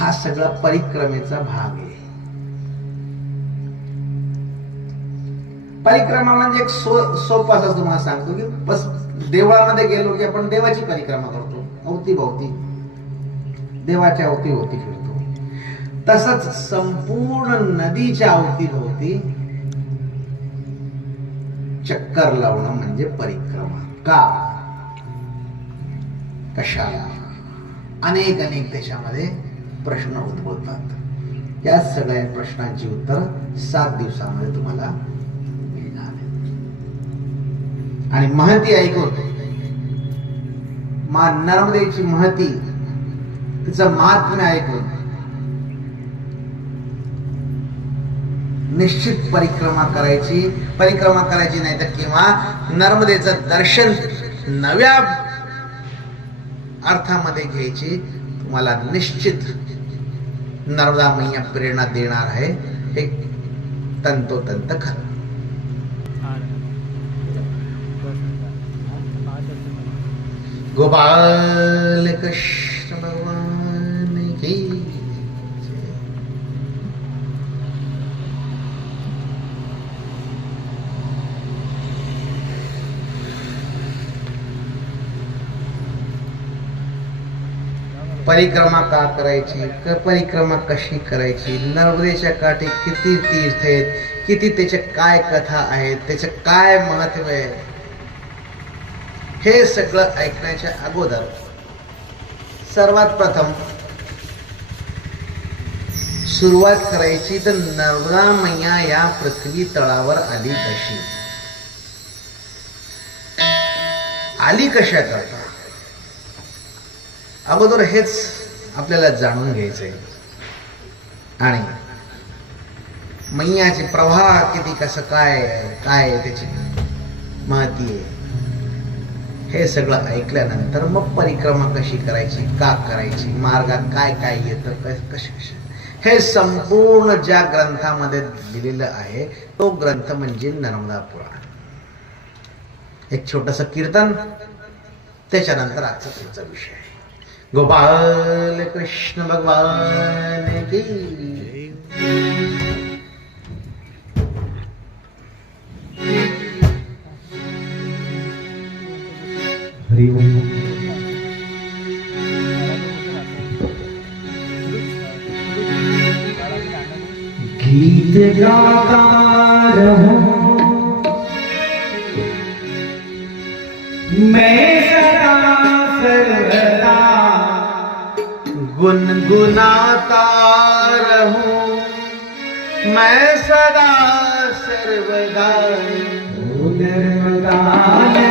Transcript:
हा सगळा परिक्रमेचा भाग आहे. परिक्रमा म्हणजे एक सो सोपं तुम्हाला सांगतो की बस देवळामध्ये गेलो की आपण देवाची परिक्रमा करतो. अवतीभोवती देवाच्या अवतीभोवती फिरतो तसंच संपूर्ण नदीच्या अवतीभोवती चक्कर लावणं म्हणजे परिक्रमा. का? कशाला? अनेक अनेक देशामध्ये प्रश्न उद्भवतात. या सगळ्या प्रश्नांची उत्तर सात दिवसामध्ये तुम्हाला मिळणार आणि महती ऐकून मा नर्मदेची महती तिचं महात्म्य ऐकून निश्चित परिक्रमा करायची परिक्रमा करायची नाही तर किंवा नर्मदेचं दर्शन नव्या अर्थामध्ये घ्यायची तुम्हाला निश्चित नर्मदा मैया प्रेरणा देणार आहे. हे तंतोतंत खरं. गोपाल कृष्ण भगवान की जय. परिक्रमा का करायची क परिक्रमा कशी करायची? नर्मदेच्या काठी किती तीर्थ आहेत? किती त्याचे काय कथा आहेत? त्याचे काय महत्त्व आहे? हे सगळं ऐकण्याच्या अगोदर सर्वात प्रथम सुरुवात करायची तर नर्मदा मैया या पृथ्वी तळावर आली कशी? आली कशा करता अगोदर हेच आपल्याला जाणून घ्यायचंय. आणि मैयाचे प्रवाह किती कसं काय काय आहे त्याची माहिती आहे. हे सगळं ऐकल्यानंतर मग परिक्रमा कशी करायची का करायची मार्गात काय काय येतं कशी कसे कसे हे संपूर्ण ज्या ग्रंथामध्ये दिलेलं आहे तो ग्रंथ म्हणजे नर्मदा पुराण. एक छोटस कीर्तन त्याच्यानंतर आजचा पुढचा विषय. आहे गोपाल कृष्ण भगवान की। हरि ओम। गीत गाता रहूं। गुनगुनाता रहूं। मैं सदा सर्वदा ओ नर्मदा